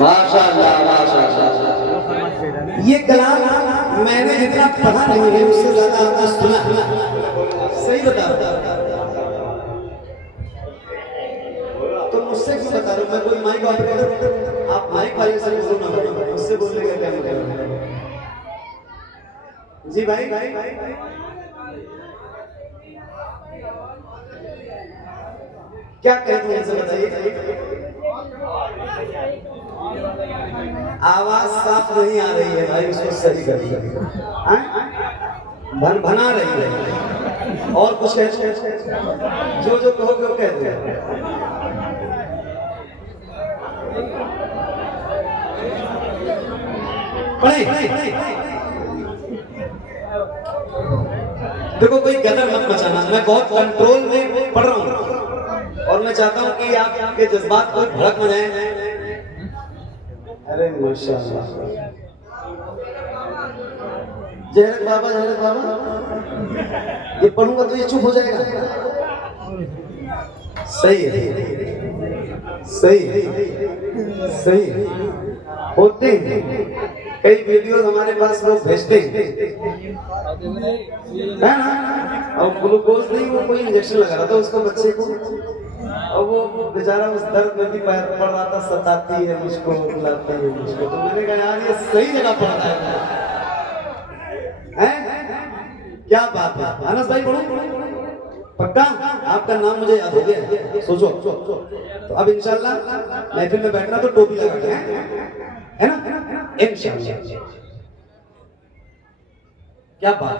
माशाअल्लाह माशाअल्लाह। ये कलाम मैंने जितना पढ़ा नहीं है उससे ज्यादा आपने सुना। सही बता तो मुझसे क्यों बता रहे हो? मैं कोई माइक ऑपरेटर, आप माइक वाले से सुनो, उससे बोलने का क्या मतलब? जी भाई क्या कहते हैं बताइए। आवाज साफ नहीं आ रही है भाई, उसको सही करिए। भना रही है और कुछ कहते जो कहोगे वो कहते हैं। देखो कोई गदर मत मचाना, मैं बहुत कंट्रोल में पढ़ रहा हूँ और मैं चाहता हूँ कि आपके जज्बात को भड़क न जाए। अरे माशाअल्लाह, जहरत बाबा ये पढ़ूंगा तो ये चुप हो जाएगा। सही है, सही है, सही है। होते हैं कई वीडियो हमारे पास लोग भेजते हैं ना, और ग्लूकोज नहीं, वो कोई इंजेक्शन लगा रहा था उसको बच्चे को, और वो बेचारा उस दर्द में भी पैर पड़ रहा था, सताती है मुझको, बुलाती है मुझको। तो मैंने कहा यार ये सही जगह पड़ता है। क्या बात है अनस भाई, बोलो पक्का आपका नाम मुझे याद हो गया। सोचो तो अब इंशाल्लाह महफिल में बैठना तो टोपी लगा के है ना, इंशाल्लाह। क्या बात।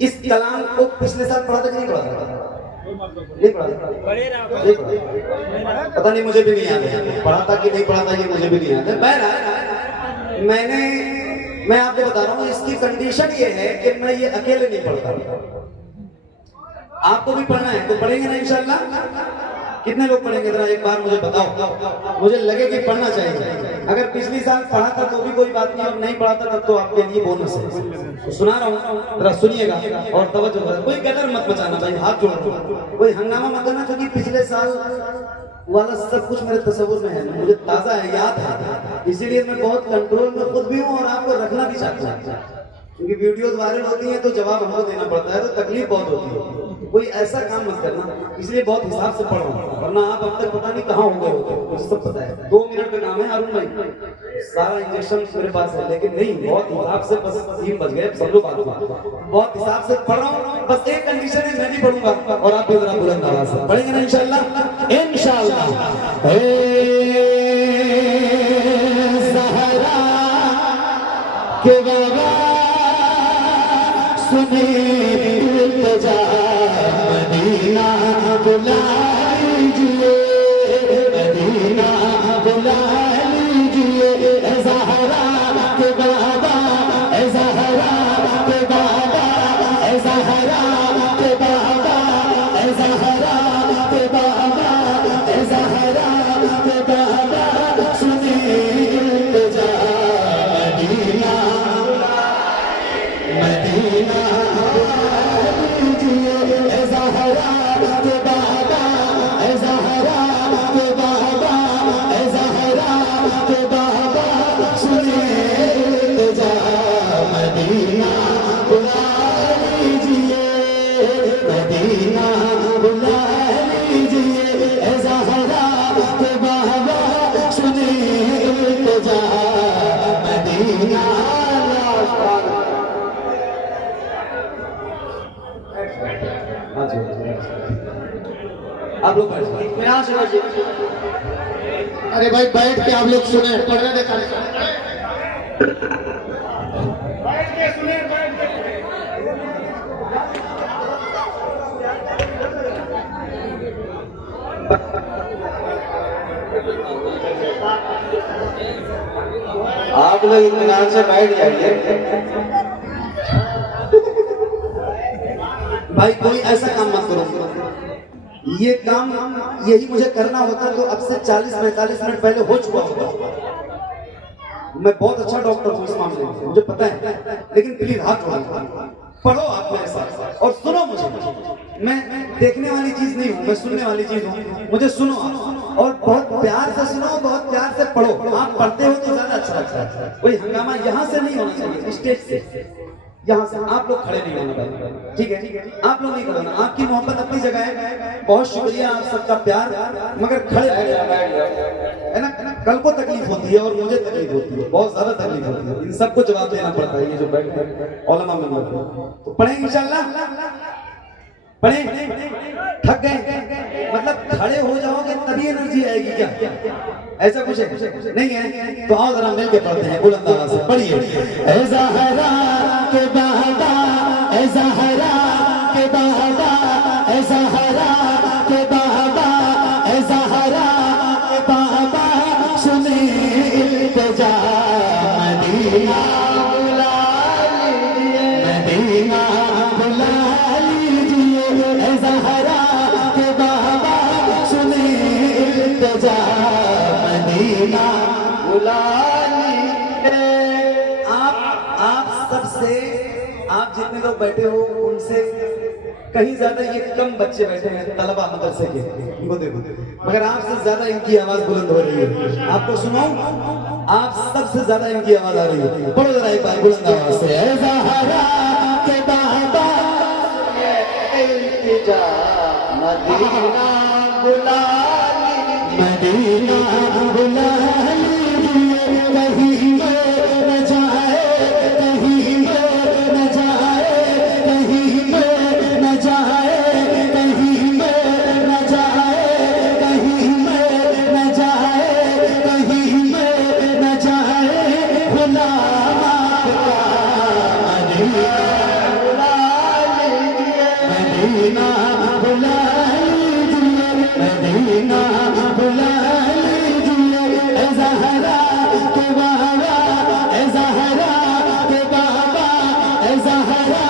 इस कलाम को पिछले साल पढ़ा था कि नहीं पढ़ा था? नहीं पढ़ा था, पता नहीं, मुझे भी नहीं याद है पढ़ा था कि नहीं पढ़ा था, ये मुझे भी नहीं याद है। मैं आपको बता रहा हूँ इसकी कंडीशन ये है कि मैं ये अकेले नहीं पढ़ता, आपको भी पढ़ना है तो पढ़ेंगे ना इंशाल्लाह। कितने लोग पढ़ेंगे जरा एक बार मुझे बताओ, मुझे लगे कि पढ़ना चाहिए। अगर पिछली साल पढ़ा था तो भी कोई बात नहीं, और नहीं पढ़ा था तब तो आपके लिए बोनस है। तो सुना रहा हूँ, जरा सुनिएगा और तवज्जो। कोई गदर मत मचाना भाई, हाथ जोड़, कोई हंगामा मत करना, क्योंकि पिछले साल वाला सब कुछ मेरे तस्वुर में है, मुझे ताजा है, याद है, इसीलिए मैं बहुत कंट्रोल में खुद भी हूँ और आपको रखना भी चाहता हूँ। क्योंकि वीडियोस वायरल होती हैं तो जवाब हमको देना पड़ता है, तो तकलीफ बहुत होती है। कोई ऐसा काम मत करना, इसलिए बहुत हिसाब से पढ़ रहा हूँ, वरना आप अब तक पता नहीं कहाँ हो गए होते, मुझे सब पता है। 2 मिनट का काम है अरुण भाई, सारा इंजेक्शन मेरे पास है, लेकिन नहीं, बहुत हिसाब से, बस 3 बज गए, सब लोग बहुत हिसाब से पढ़ रहा हूँ। बस एक कंडीशन है, मैं भी पढ़ूंगा और आप भी जरा बुलंद आवाज से पढ़ेंगे ना इंशाल्लाह। इंशाल्लाह ज़हरा के बाबा सुने इल्तिजा, मदीना बुला लीजिए, मदीना बुला लीजिए। ज़हरा के बाबा, ज़हरा के बाबा, ज़हरा के बाबा, ज़हरा के बाबा, ज़हरा के बाबा सुने इल्तिजा, मदीना मदीना लीजिए। ज़हरा के बाबा, ज़हरा के बाबा, ज़हरा के बाबा सुने इल्तिजा, मदीना बुला लीजिए, मदीना बुला लीजिए। ज़हरा के बाबा सुने इल्तिजा, मदीना। आप लोग अरे भाई बैठ के आप लोग सुने, पढ़ने देखा बैठ के सुने, बैठ के। आप लोग इत्मीनान से बैठ जाइए भाई, कोई ऐसा काम मत करो। ये काम यही मुझे करना होता तो अब से 40-45 मिनट पहले हो चुका होता। मैं बहुत अच्छा डॉक्टर हूँ इस मामले में, मुझे पता है, लेकिन प्लीज हाथ जोड़ो, पढ़ो आप मेरे साथ और सुनो मुझे। मैं देखने वाली चीज नहीं हूँ, मैं सुनने वाली चीज हूँ, मुझे सुनो आप और बहुत प्यार से सुनो, बहुत प्यार से पढ़ो। आप पढ़ते हो तो ज्यादा अच्छा लगता है। कोई हंगामा यहाँ से नहीं होना चाहिए, स्टेज से, यहाँ से। आप लोग खड़े नहीं होना, ठीक है? आप लोग नहीं खड़े होना, आपकी मोहब्बत अपनी जगह है, बहुत शुक्रिया आप सबका प्यार, मगर खड़े है ना। कल को तकलीफ होती है और मुझे तकलीफ होती है, बहुत ज्यादा तकलीफ होती है, इन सबको जवाब देना पड़ता है। ये जो बैठे औलमा में तो पढ़ेंगे इंशाल्लाह, पढ़े। थक गए मतलब खड़े हो जाओगे तभी एनर्जी आएगी क्या? ऐसा कुछ है नहीं है? तो आओ जरा मिल के पढ़ते हैं बुलंद आवाज से, पढ़िए। ऐ ज़हरा के बाबा, ऐ ज़हरा के बाबा, ऐ ज़हरा के बाबा, ऐ ज़हरा के बाबा, सुने इल्तिजा मदीना बुला लीजिए, मदीना बुला लीजिए, ऐ ज़हरा के बाबा, सुने इल्तिजा मदीना बुला लीजिए। आप सबसे, आप जितने लोग बैठे हो उनसे कहीं ज्यादा ये कम बच्चे बैठे हैं तलबा मदरसे के, इनको देखो, मगर आपसे ज्यादा इनकी आवाज बुलंद हो रही है। आपको सुनाऊं? आप सबसे ज्यादा इनकी आवाज आ रही है। पढ़ो जरा एक बार बुलंद आवाज से। ऐ ज़हरा के बाबा, इल्तिजा मदीना बुला लीजिए, मदीना बुला लीजिए, कहीं न जाए, कहीं न जाए, कहीं न जाए, कहीं न जाए, कहीं न जाए, कहीं न जाए, गुलाम मदीना बुला लीजिए, मदीना बुला लीजिए, ऐ ज़हरा के बाबा, ऐ ज़हरा के बाबा, ऐ ज़हरा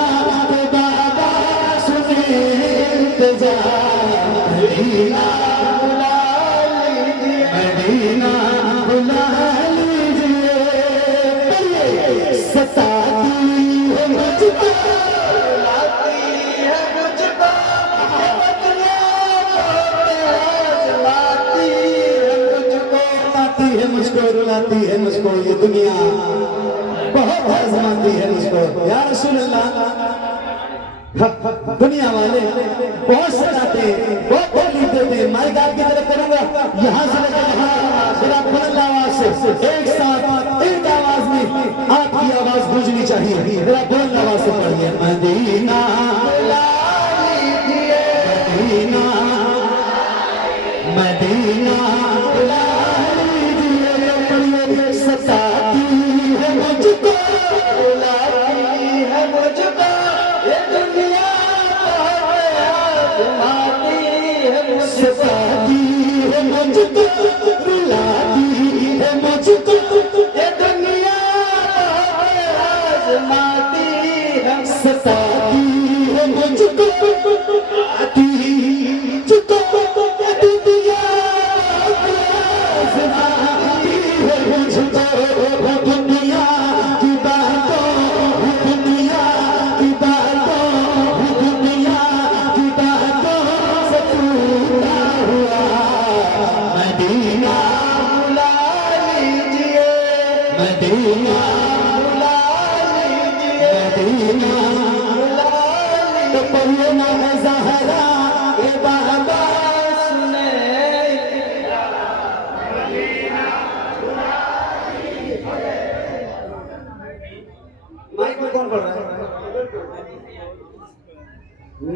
के बाबा, सुने इल्तिजा मदीना बुला लीजिए, मदीना बुला लीजिए। सताती है मुझको, मुझको रुलाती है मुझको ये दुनिया, बहुत आजमाती है मुझको या रसूल अल्लाह। दुनिया वाले बहुत सताते हैं, बहुत तकलीफ देते हैं। माइक आपकी तरफ करूंगा, यहाँ से लेकर यहाँ, जरा बुलंद आवाज से एक साथ एक आवाज में आपकी आवाज गूंजनी चाहिए। जरा बुलंद आवाज से पढ़िए। मदीना बुला लीजिए, मदीना, मदीना बुला लीजिए, सताती है मुझको, रुलाती है मुझको ये दुनिया, आजमाती है मुझको, सताती है मुझको, रुलाती है मुझको ये दुनिया, आजमाती है, सताती है मुझको, आती मुझको दुनिया, आजमाती है मुझको, दुनिया की बातों, दुनिया की बातों, दुनिया की बातों से टूटा हुआ मदीना बुला लीजिए, मदीना बुला लीजिए, मदीना बुला लीजिए। तो पढ़िए ना है ज़हरा के बाबा, सुने माइक में कौन पढ़ रहा है?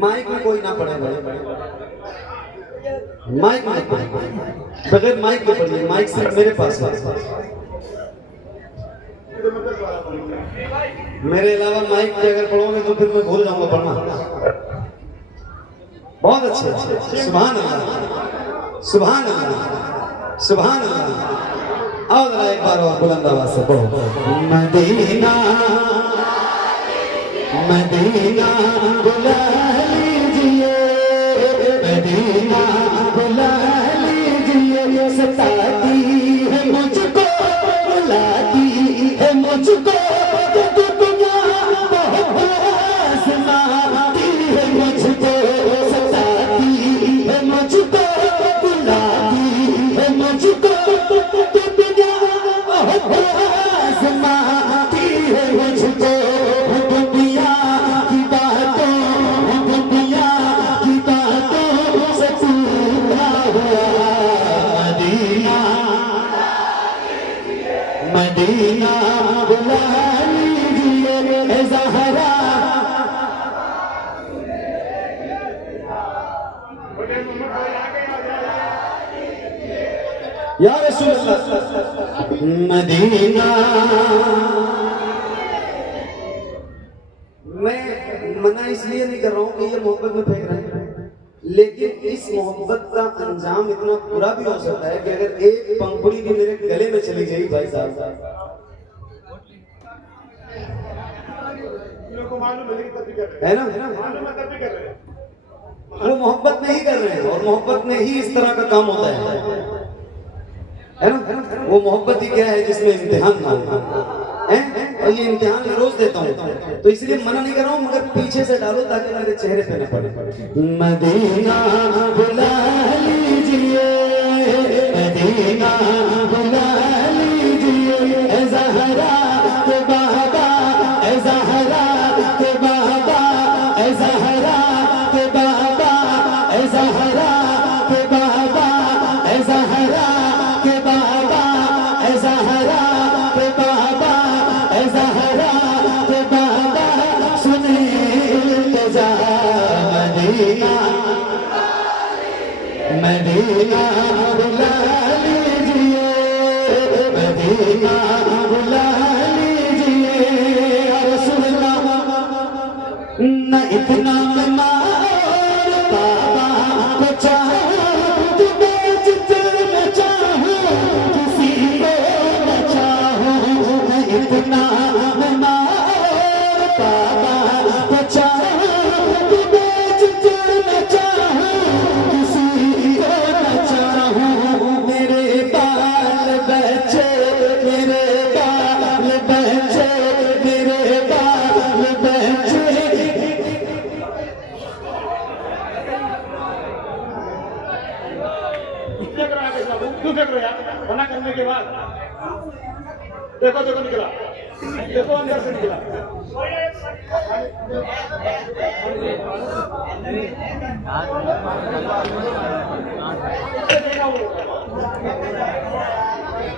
माइक में कोई ना पढ़े भाई, माइक में बगैर माइक के पढ़िए, माइक सिर्फ मेरे पास है। मेरे अलावा माइक पे अगर पढ़ोगे तो फिर मैं भूल जाऊंगा पढ़ना। बहुत अच्छे, सुभान अल्लाह, सुभान अल्लाह, सुभान अल्लाह। आओ जरा एक बार और बुलंद आवाज से पढ़ो। मदीना, मदीना बुला लीजिए, मदीना बुला लीजिए, सताती है मुझको, रुलाती ए ज़हरा बोले मोहम्मद भाई आगे आ जाओ। या रसूल अल्लाह मदीना। मैं मना इसलिए नहीं कर रहा हूँ कि ये मोहब्बत में फेंक रहे हैं, लेकिन इस मोहब्बत का अंजाम इतना बुरा भी हो सकता है कि अगर एक पंखुड़ी भी मेरे गले में चली गई भाई साहब, लोगों को मालूम है लेकिन तब भी कर रहे है ना हैं, मालूम है तब भी कर रहे हैं। वो मोहब्बत में ही कर रहे हैं और मोहब्बत में ही इस तरह का काम होता है ना। वो मोहब्बत ही क्या है जिसमें इम्तिहान ना हो, हैं? और ये इम्तिहान मैं रोज देता हूँ, तो इसलिए मना नहीं कर रहा हूँ, मगर पीछे से डालो ताकि मेरे चेहरे पे न पड़े। मदीना बुला लीजिए, मदीना बुला लीजिए, ए ज़हरा के बाबा, ए ज़हरा के बाबा, ए ज़हरा के बाबा, ए ज़हरा के बाबा, ए ज़हरा के बाबा, ए ज़हरा के बाबा, ए ज़हरा के बाबा, सुने इल्तिजा मदीना, मदीना बुला लीजिए, मदीना बुला लीजिए। या रसूल अल्लाह न इतना मैं मार बाबा को चाहूं, तुम्हें जितना चाहूं किसी को न चाहूं, न इतना मैं मार बाबा को चाहूं, तुम्हें जितना चाहूं किसी को न चाहूं। मेरे बाल बच्चे, मेरे बाल बच्चे, मेरे बाल बच्चे। फेंक रहा है साहब, क्यों फेंक रहे हो यार? मना करने के बाद देखो देखो निकला, देखो अंदर से निकला।